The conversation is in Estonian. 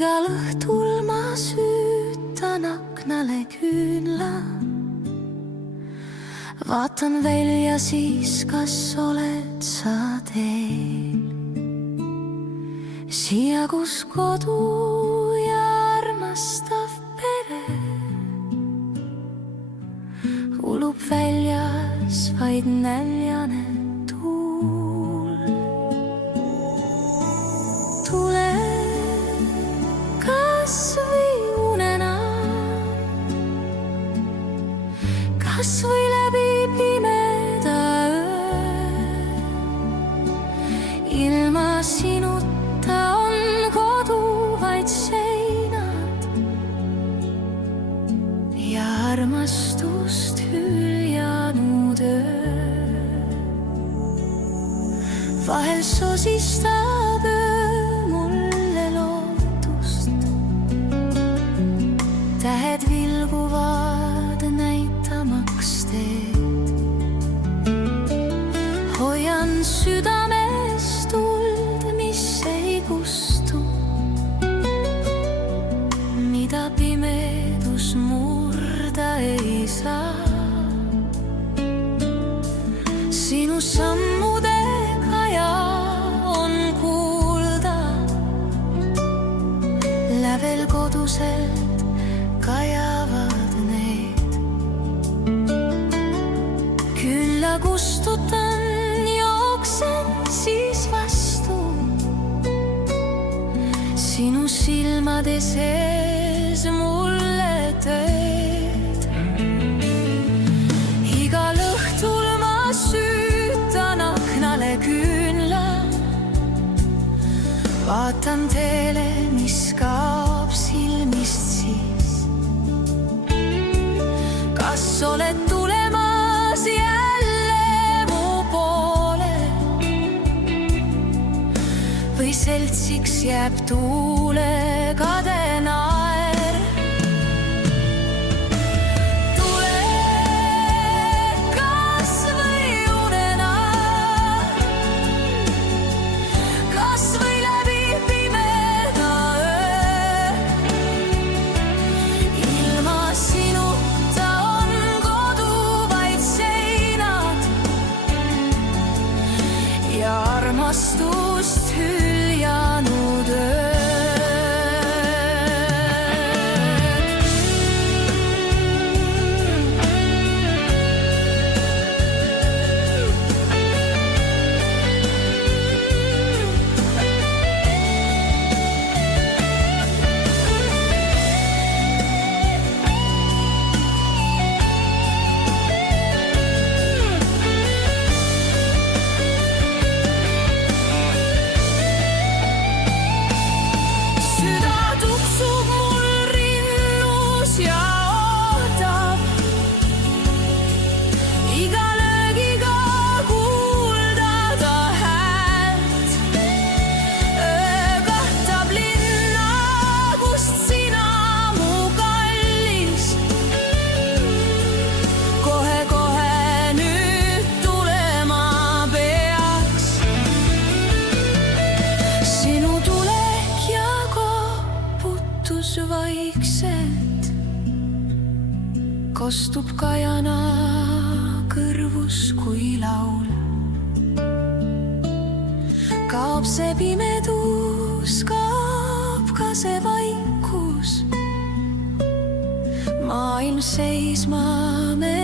Igal õhtul ma süütan aknale küünla, vaatan välja siis, kas oled sa teel. Siia, kus kodu ja armastav pere, ulub väljas vaid näljane tuul. Tule kas või unena, kas või läbi pimeda öö. Ilma sinuta on kodu vaid seinad ja armastust hüljanud öö. Vahel sosistab öö mulle lootust, tähed vilguvad näitamaks teed. Hoian südames tuld, mis ei kustu, mida pimedus murda ei saa. Sinu sammude kaja on kuulda, lävel koduselt kajavad need. Külla kustutan, jooksen siis vastu, sinu silmade sees mulle teed. Igal õhtul ma süütan aknale küünla, vaatan teele, mis kaob silmist siis. Kas oled tulemas jälle mu poole või seltsiks jääb tuule kadenaer? Tule kas või unena, kas või läbi pimeda öö. Ilma sinuta on kodu vaid seinad ja armastust hüljanud öö. Vaikselt kostub kajana kõrvus kui laul. Kaob see pimedus, kaob ka see vaikus, maailm seisma me